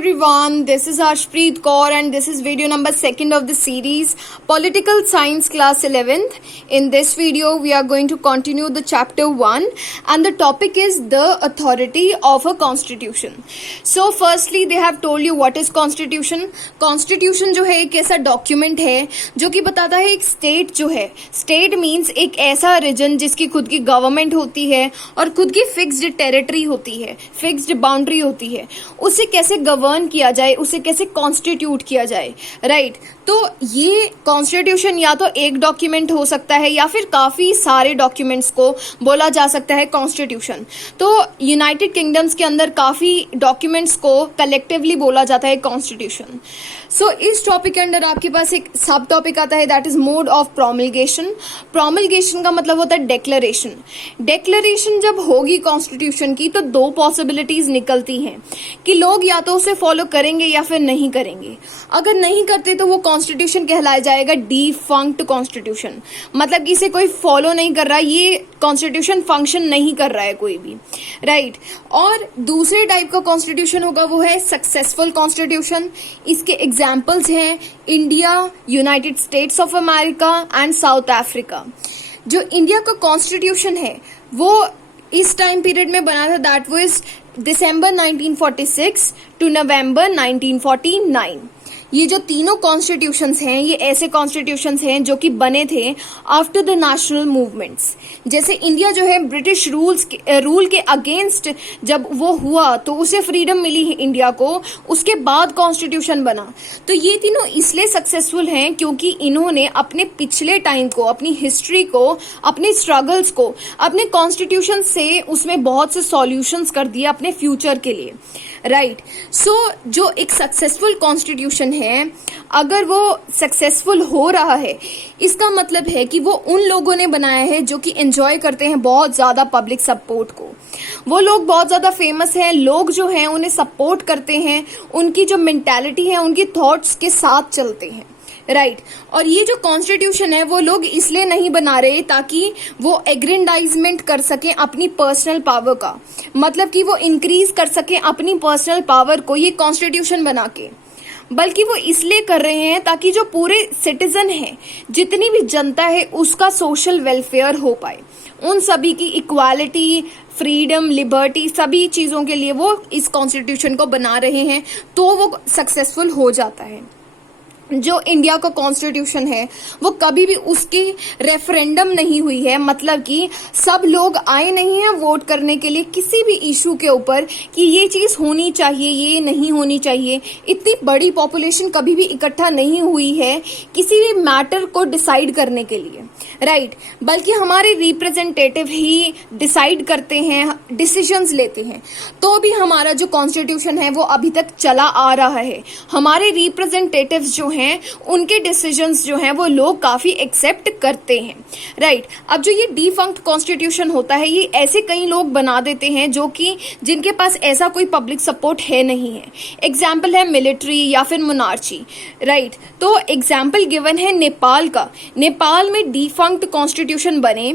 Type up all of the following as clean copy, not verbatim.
everyone, this is Harshpreet Kaur and this is video number 2 of the series Political Science class 11th. In this video we are going to continue the chapter 1 and the topic is the authority of a constitution. So firstly they have told you what is constitution. Constitution जो है एक ऐसा document है जो कि बताता है एक स्टेट जो है, स्टेट मीन्स एक ऐसा रीजन जिसकी खुद की गवर्नमेंट होती है और खुद की फिक्स्ड टेरिटरी होती है, फिक्स्ड बाउंड्री होती है, उसे कैसे गवर्न किया जाए, उसे कैसे कॉन्स्टिट्यूट किया जाए, राइट। तो ये कॉन्स्टिट्यूशन या तो एक डॉक्यूमेंट हो सकता है या फिर काफी सारे डॉक्यूमेंट्स को बोला जा सकता है कॉन्स्टिट्यूशन। तो यूनाइटेड किंगडम्स के अंदर काफी डॉक्यूमेंट्स को कलेक्टिवली बोला जाता है कॉन्स्टिट्यूशन। सो इस टॉपिक के अंदर आपके पास एक सब टॉपिक आता है, दैट इज मोड ऑफ प्रोमलगेशन। प्रोमलगेशन का मतलब होता है डेक्लरेशन। डेक्लरेशन जब होगी कॉन्स्टिट्यूशन की तो दो पॉसिबिलिटीज निकलती हैं कि लोग या तो उसे फॉलो करेंगे या फिर नहीं करेंगे। अगर नहीं करते तो वो कॉन्स्टिट्यूशन कहलाया जाएगा डिफंक्ट कॉन्स्टिट्यूशन, मतलब कि इसे कोई फॉलो नहीं कर रहा, ये कॉन्स्टिट्यूशन फंक्शन नहीं कर रहा है कोई भी, राइट। और दूसरे टाइप का कॉन्स्टिट्यूशन होगा वो है सक्सेसफुल कॉन्स्टिट्यूशन। इसके एग्जाम्पल्स हैं India, United states of America and south Africa. जो इंडिया का कॉन्स्टिट्यूशन है वो इस टाइम पीरियड में बना था, दैट वाज दिसंबर 1946 टू नवंबर 1949। ये जो तीनों कॉन्स्टिट्यूशंस हैं ये ऐसे कॉन्स्टिट्यूशंस हैं जो कि बने थे आफ्टर द नेशनल मूवमेंट्स। जैसे इंडिया जो है ब्रिटिश रूल के अगेंस्ट जब वो हुआ तो उसे फ्रीडम मिली है इंडिया को, उसके बाद कॉन्स्टिट्यूशन बना। तो ये तीनों इसलिए सक्सेसफुल हैं क्योंकि इन्होंने अपने पिछले टाइम को, अपनी हिस्ट्री को, अपने स्ट्रगल्स को अपने कॉन्स्टिट्यूशन से उसमें बहुत से सॉल्यूशंस कर दिए अपने फ्यूचर के लिए, राइट। सो जो एक सक्सेसफुल कॉन्स्टिट्यूशन है, अगर वो सक्सेसफुल हो रहा है इसका मतलब है कि वो उन लोगों ने बनाया है जो कि एंजॉय करते हैं बहुत ज्यादा पब्लिक सपोर्ट को। वो लोग बहुत ज्यादा फेमस हैं, लोग जो हैं उन्हें सपोर्ट करते हैं, उनकी जो मेंटालिटी है उनकी थॉट्स के साथ चलते हैं, राइट। और ये जो कॉन्स्टिट्यूशन है वो लोग इसलिए नहीं बना रहे ताकि वो एग्रेंडाइजमेंट कर सकें अपनी पर्सनल पावर का, मतलब कि वो इंक्रीज कर सकें अपनी पर्सनल पावर को ये कॉन्स्टिट्यूशन बना के, बल्कि वो इसलिए कर रहे हैं ताकि जो पूरे सिटीजन है, जितनी भी जनता है, उसका सोशल वेलफेयर हो पाए, उन सभी की इक्वालिटी, फ्रीडम, लिबर्टी, सभी चीजों के लिए वो इस कॉन्स्टिट्यूशन को बना रहे हैं, तो वो सक्सेसफुल हो जाता है। जो इंडिया का कॉन्स्टिट्यूशन है वो कभी भी उसकी रेफरेंडम नहीं हुई है, मतलब कि सब लोग आए नहीं हैं वोट करने के लिए किसी भी इशू के ऊपर कि ये चीज होनी चाहिए, ये नहीं होनी चाहिए। इतनी बड़ी पॉपुलेशन कभी भी इकट्ठा नहीं हुई है किसी भी मैटर को डिसाइड करने के लिए, राइट। बल्कि हमारे रिप्रेजेंटेटिव ही डिसाइड करते हैं, डिसीजंस लेते हैं। तो भी हमारा जो कॉन्स्टिट्यूशन है वो अभी तक चला आ रहा है। हमारे रिप्रेजेंटेटिव्स जो हैं उनके डिसीजंस जो हैं वो लोग काफी एक्सेप्ट करते हैं, राइट। अब जो ये डिफंक्ट कॉन्स्टिट्यूशन होता है ये ऐसे कई लोग बना देते हैं जो कि जिनके पास ऐसा कोई पब्लिक सपोर्ट है नहीं है। एग्जाम्पल है मिलिट्री या फिर मोनार्ची, राइट। तो एग्जाम्पल गिवन है नेपाल का। नेपाल में डिफंक्ट कॉन्स्टिट्यूशन बने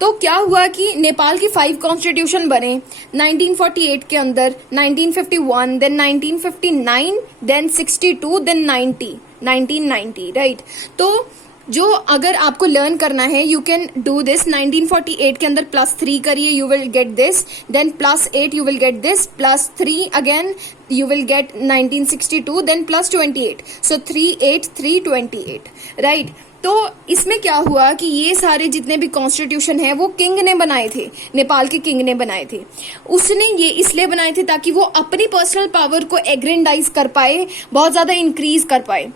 तो क्या हुआ कि नेपाल की 5 कॉन्स्टिट्यूशन बने 1948 के अंदर, 1951, देन 1959, देन 62, देन 1990, राइट। तो जो अगर आपको लर्न करना है यू कैन डू दिस। 1948 के अंदर +3 करिए, you will get this, then +8 you will get this, +3 again you will get 1962, then +28, so 3, 8, 3, 28, right। तो इसमें क्या हुआ कि ये सारे जितने भी कॉन्स्टिट्यूशन है वो किंग ने बनाए थे, नेपाल के किंग ने बनाए थे। उसने ये इसलिए बनाए थे ताकि वो अपनी पर्सनल पावर को एग्रेंडाइज कर पाए, बहुत ज्यादा इंक्रीज कर पाए।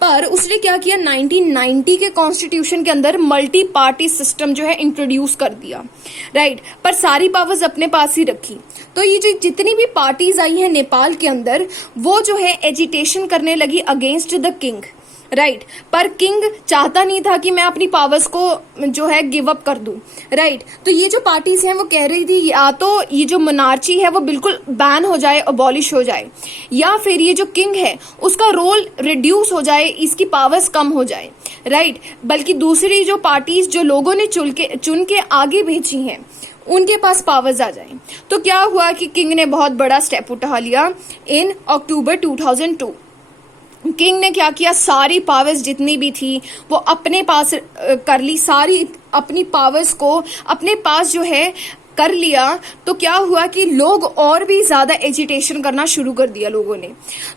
पर उसने क्या किया, 1990 के कॉन्स्टिट्यूशन के अंदर मल्टी पार्टी सिस्टम जो है इंट्रोड्यूस कर दिया, राइट। पर सारी पावर्स अपने पास ही रखी। तो ये जो जितनी भी पार्टीज आई हैं नेपाल के अंदर वो जो है एजिटेशन करने लगी अगेंस्ट द किंग, राइट। पर किंग चाहता नहीं था कि मैं अपनी पावर्स को जो है गिव अप कर दूं, राइट। तो ये जो पार्टीज हैं वो कह रही थी या तो ये जो मोनार्ची है वो बिल्कुल बैन हो जाए, अबॉलिश हो जाए, या फिर ये जो किंग है उसका रोल रिड्यूस हो जाए, इसकी पावर्स कम हो जाए, राइट। बल्कि दूसरी जो पार्टीज जो लोगों ने चुन के आगे भेजी हैं उनके पास पावर्स आ जाएं। तो क्या हुआ कि किंग ने बहुत बड़ा स्टेप उठा लिया इन अक्टूबर 2002। किंग ने क्या किया, सारी पावर्स जितनी भी थी वो अपने पास कर ली, सारी अपनी पावर्स को अपने पास जो है कर लिया। तो क्या हुआ कि लोग और भी ज्यादा एजिटेशन करना शुरू कर दिया लोगों ने।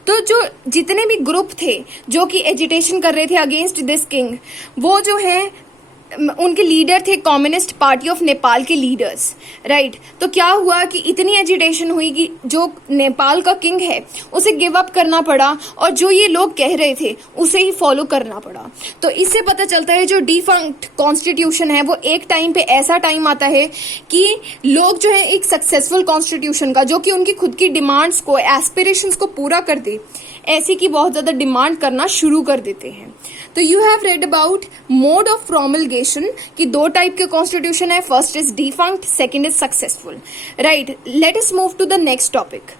तो जो जितने भी ग्रुप थे जो कि एजिटेशन कर रहे थे अगेंस्ट दिस किंग, वो जो है उनके लीडर थे कम्युनिस्ट पार्टी ऑफ नेपाल के लीडर्स, राइट। तो क्या हुआ कि इतनी एजिटेशन हुई कि जो नेपाल का किंग है उसे गिव अप करना पड़ा और जो ये लोग कह रहे थे उसे ही फॉलो करना पड़ा। तो इससे पता चलता है जो डिफंक्ट कॉन्स्टिट्यूशन है वो एक टाइम पे ऐसा टाइम आता है कि लोग जो है एक सक्सेसफुल कॉन्स्टिट्यूशन का, जो कि उनकी खुद की डिमांड्स को, एस्पिरेशंस को पूरा कर दे, ऐसी की बहुत ज्यादा डिमांड करना शुरू कर देते हैं। तो you have read about mode of promulgation कि 2 टाइप के कॉन्स्टिट्यूशन है, first is defunct, second is successful, right. Let us move to the next topic.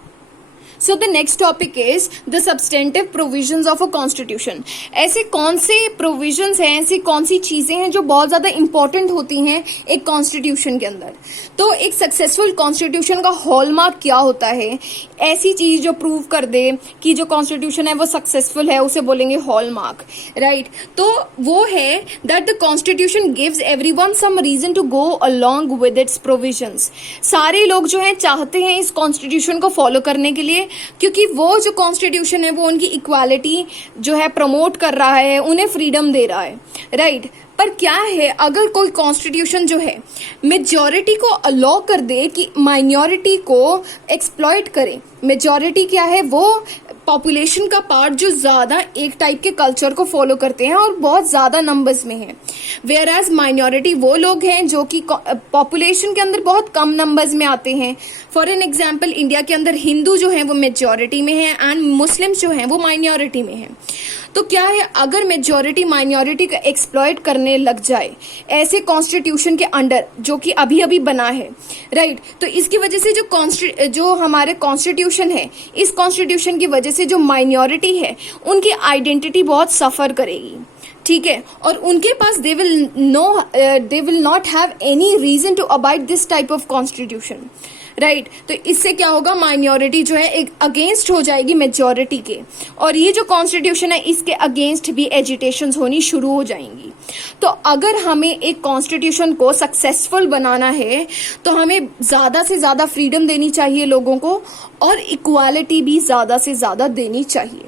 So the next topic is the substantive provisions of a constitution. ऐसे कौन से provisions हैं, ऐसी कौन सी चीजें हैं जो बहुत ज्यादा इंपॉर्टेंट होती हैं एक कॉन्स्टिट्यूशन के अंदर। तो एक सक्सेसफुल कॉन्स्टिट्यूशन का हॉलमार्क क्या होता है, ऐसी चीज जो प्रूव कर दे कि जो कॉन्स्टिट्यूशन है वो सक्सेसफुल है, उसे बोलेंगे हॉलमार्क, राइट। तो वो है that the constitution gives everyone some reason to go along with its provisions. सारे लोग जो है चाहते हैं इस कॉन्स्टिट्यूशन को फॉलो करने के लिए, क्योंकि वो जो कॉन्स्टिट्यूशन है वो उनकी इक्वालिटी जो है प्रमोट कर रहा है, उन्हें फ्रीडम दे रहा है, राइट। पर क्या है, अगर कोई कॉन्स्टिट्यूशन जो है मेजॉरिटी को अलाउ कर दे कि माइनॉरिटी को एक्सप्लॉइट करे। मेजॉरिटी क्या है, वो पॉपुलेशन का पार्ट जो ज्यादा एक टाइप के कल्चर को फॉलो करते हैं और बहुत ज्यादा नंबर्स में है, वेयर एज माइनॉरिटी वो लोग हैं जो कि पॉपुलेशन के अंदर बहुत कम नंबर्स में आते हैं। फॉर एन एग्जाम्पल, इंडिया के अंदर हिंदू जो है वो मेजॉरिटी में है एंड मुस्लिम्स जो है वो माइनॉरिटी में है। तो क्या है, अगर मेजॉरिटी माइनॉरिटी को एक्सप्लॉइट करने लग जाए ऐसे कॉन्स्टिट्यूशन के अंडर जो कि अभी अभी बना है, राइट, तो इसकी वजह से जो हमारे कॉन्स्टिट्यूशन है, इस कॉन्स्टिट्यूशन की वजह से जो माइनॉरिटी है उनकी आइडेंटिटी बहुत सफर करेगी, ठीक है। और उनके पास they will not have any reason to abide this type of constitution, right. तो इससे क्या होगा, माइनॉरिटी जो है एक अगेंस्ट हो जाएगी मेजॉरिटी के, और ये जो कॉन्स्टिट्यूशन है इसके अगेंस्ट भी एजिटेशंस होनी शुरू हो जाएंगी। तो अगर हमें एक कॉन्स्टिट्यूशन को सक्सेसफुल बनाना है तो हमें ज्यादा से ज्यादा फ्रीडम देनी चाहिए लोगों को, और इक्वालिटी भी ज्यादा से ज्यादा देनी चाहिए।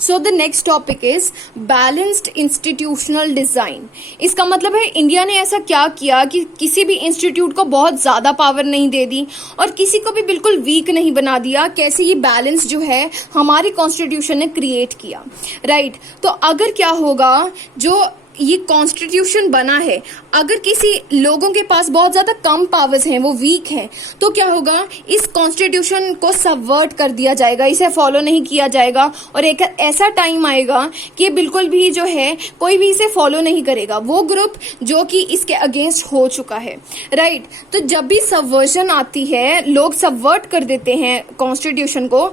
सो the next topic is balanced institutional design. इसका मतलब है इंडिया ने ऐसा क्या किया कि किसी भी इंस्टीट्यूट को बहुत ज्यादा पावर नहीं दे दी और किसी को भी बिल्कुल वीक नहीं बना दिया। कैसे ये बैलेंस जो है हमारी कॉन्स्टिट्यूशन ने क्रिएट किया, राइट। तो अगर क्या होगा, जो ये कॉन्स्टिट्यूशन बना है, अगर किसी लोगों के पास बहुत ज्यादा कम पावर्स हैं, वो वीक हैं, तो क्या होगा, इस कॉन्स्टिट्यूशन को सबवर्ट कर दिया जाएगा, इसे फॉलो नहीं किया जाएगा और एक ऐसा टाइम आएगा कि बिल्कुल भी जो है कोई भी इसे फॉलो नहीं करेगा, वो ग्रुप जो कि इसके अगेंस्ट हो चुका है, राइट। तो जब भी सबवर्जन आती है, लोग सबवर्ट कर देते हैं कॉन्स्टिट्यूशन को,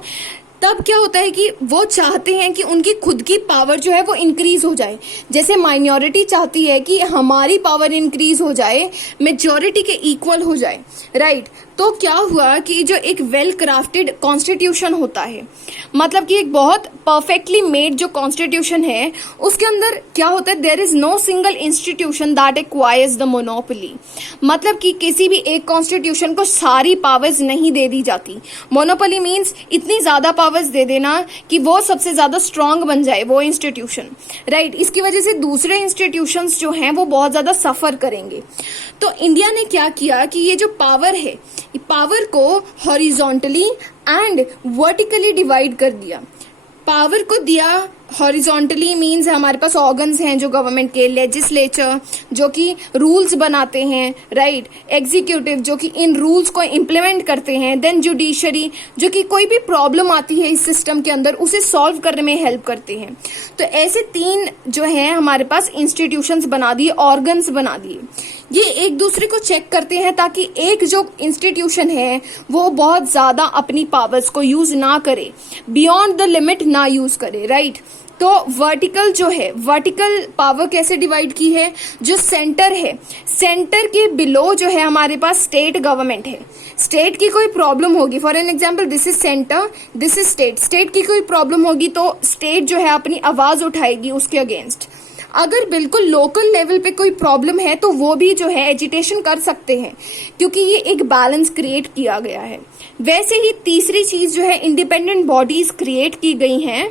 तब क्या होता है कि वो चाहते हैं कि उनकी खुद की पावर जो है वो इंक्रीज हो जाए। जैसे माइनॉरिटी चाहती है कि हमारी पावर इंक्रीज हो जाए, मेजॉरिटी के इक्वल हो जाए, राइट। तो क्या हुआ कि जो एक वेल क्राफ्टेड कॉन्स्टिट्यूशन होता है, मतलब कि एक बहुत परफेक्टली मेड जो कॉन्स्टिट्यूशन है, उसके अंदर क्या होता है, there is no single institution that acquires the monopoly. मतलब कि किसी भी एक कॉन्स्टिट्यूशन को सारी पावर्स नहीं दे दी जाती। मोनोपोली मीन्स इतनी ज्यादा पावर्स दे देना कि वो सबसे ज्यादा स्ट्रांग बन जाए वो इंस्टीट्यूशन, राइट। इसकी वजह से दूसरे इंस्टीट्यूशंस जो हैं वो बहुत ज्यादा सफर करेंगे। तो इंडिया ने क्या किया कि ये जो पावर है, पावर को हॉरिजॉन्टली एंड वर्टिकली डिवाइड कर दिया। पावर को दिया हॉरिजॉन्टली मीन्स हमारे पास ऑर्गन्स हैं जो गवर्नमेंट के, लेजिस्लेचर जो कि रूल्स बनाते हैं, राइट, एग्जीक्यूटिव जो कि इन रूल्स को इम्प्लीमेंट करते हैं, देन जुडिशरी जो कि कोई भी प्रॉब्लम आती है इस सिस्टम के अंदर उसे सॉल्व करने में हेल्प करते हैं। तो ऐसे 3 जो है हमारे पास इंस्टीट्यूशंस बना दिए, ऑर्गन्स बना दिए। ये एक दूसरे को चेक करते हैं ताकि एक जो इंस्टीट्यूशन है वो बहुत ज्यादा अपनी पावर्स को यूज ना करे, बियॉन्ड द लिमिट ना यूज करे, राइट। तो वर्टिकल जो है, वर्टिकल पावर कैसे डिवाइड की है, जो सेंटर है, सेंटर के बिलो जो है हमारे पास स्टेट गवर्नमेंट है। स्टेट की कोई प्रॉब्लम होगी, for an example this is centre, this is state, state की कोई प्रॉब्लम होगी तो स्टेट जो है अपनी आवाज उठाएगी उसके अगेंस्ट। अगर बिल्कुल लोकल लेवल पे कोई प्रॉब्लम है तो वो भी जो है एजिटेशन कर सकते हैं, क्योंकि ये एक बैलेंस क्रिएट किया गया है। वैसे ही तीसरी चीज जो है, इंडिपेंडेंट बॉडीज क्रिएट की गई हैं,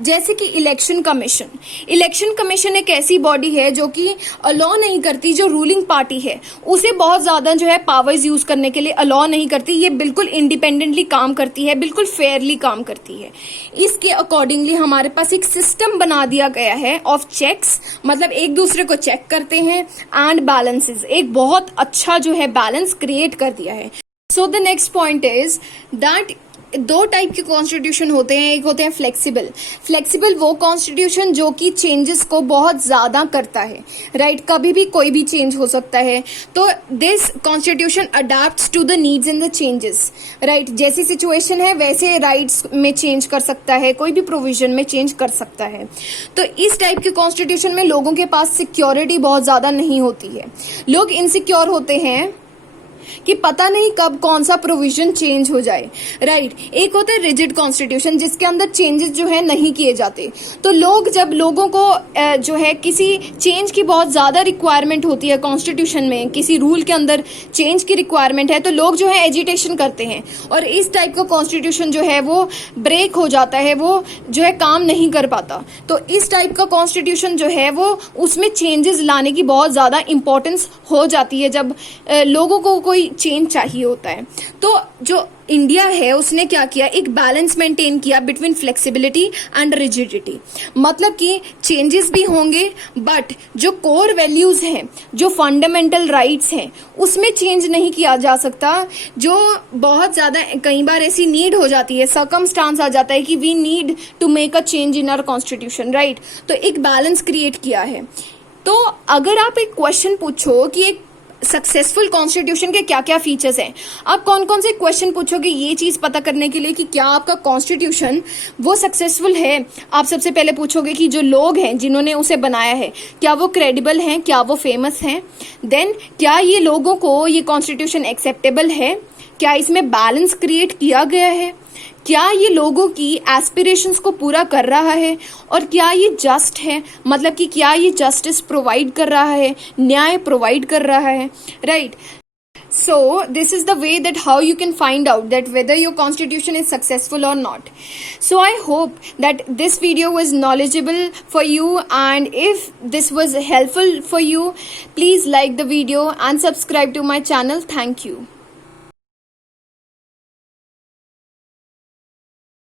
जैसे कि इलेक्शन कमीशन। इलेक्शन कमीशन एक ऐसी बॉडी है जो कि अलाउ नहीं करती, जो रूलिंग पार्टी है उसे बहुत ज्यादा जो है पावर्स यूज करने के लिए अलाउ नहीं करती। ये बिल्कुल इंडिपेंडेंटली काम करती है, बिल्कुल फेयरली काम करती है। इसके अकॉर्डिंगली हमारे पास एक सिस्टम बना दिया गया है ऑफ चेक्स, मतलब एक दूसरे को चेक करते हैं, एंड बैलेंसेस, एक बहुत अच्छा जो है बैलेंस क्रिएट कर दिया है। सो the next point is that दो टाइप के कॉन्स्टिट्यूशन होते हैं, एक होते हैं फ्लेक्सिबल। फ्लेक्सिबल वो कॉन्स्टिट्यूशन जो कि चेंजेस को बहुत ज्यादा करता है, राइट, कभी भी कोई भी चेंज हो सकता है। तो this constitution adapts to the needs and the changes, right, जैसी सिचुएशन है वैसे राइट्स में चेंज कर सकता है, कोई भी प्रोविजन में चेंज कर सकता है। तो इस टाइप के कॉन्स्टिट्यूशन में लोगों के पास सिक्योरिटी बहुत ज्यादा नहीं होती है, लोग इनसिक्योर होते हैं कि पता नहीं कब कौन सा प्रोविजन चेंज हो जाए, राइट। एक होता है रिजिड कॉन्स्टिट्यूशन जिसके अंदर चेंजेस जो है नहीं किए जाते। तो लोग, जब लोगों को जो है किसी चेंज की बहुत ज्यादा रिक्वायरमेंट होती है कॉन्स्टिट्यूशन में, किसी रूल के अंदर चेंज की रिक्वायरमेंट है, तो लोग जो है एजिटेशन करते हैं और इस टाइप का कॉन्स्टिट्यूशन जो है वो ब्रेक हो जाता है, वो जो है काम नहीं कर पाता। तो इस टाइप का कॉन्स्टिट्यूशन जो है वो उसमें चेंजेस लाने की बहुत ज्यादा इंपॉर्टेंस हो जाती है जब लोगों को कोई चेंज चाहिए होता है। तो जो इंडिया है उसने क्या किया, एक बैलेंस मेंटेन किया बिटवीन फ्लेक्सिबिलिटी एंड रिजिडिटी। मतलब कि चेंजेस भी होंगे बट जो कोर वैल्यूज हैं, जो फंडामेंटल राइट्स हैं, उसमें चेंज नहीं किया जा सकता। जो बहुत ज्यादा कई बार ऐसी नीड हो जाती है, सर्कमस्टांस आ जाता है कि we need to make a change in our constitution, right. तो एक बैलेंस क्रिएट किया है। तो अगर आप एक क्वेश्चन पूछो कि एक सक्सेसफुल कॉन्स्टिट्यूशन के क्या क्या फीचर्स हैं, आप कौन कौन से क्वेश्चन पूछोगे ये चीज पता करने के लिए कि क्या आपका कॉन्स्टिट्यूशन वो सक्सेसफुल है। आप सबसे पहले पूछोगे कि जो लोग हैं जिन्होंने उसे बनाया है, क्या वो क्रेडिबल हैं, क्या वो फेमस हैं। देन क्या ये लोगों को ये कॉन्स्टिट्यूशन एक्सेप्टेबल है, क्या इसमें बैलेंस क्रिएट किया गया है, क्या ये लोगों की एस्पिरेशंस को पूरा कर रहा है, और क्या ये जस्ट है, मतलब कि क्या ये जस्टिस प्रोवाइड कर रहा है, न्याय प्रोवाइड कर रहा है, right. So this is the way that how you can find out that whether your constitution is successful or not. So I hope that this video was knowledgeable for you, and if this was helpful for you, please like the video and subscribe to my channel. Thank you.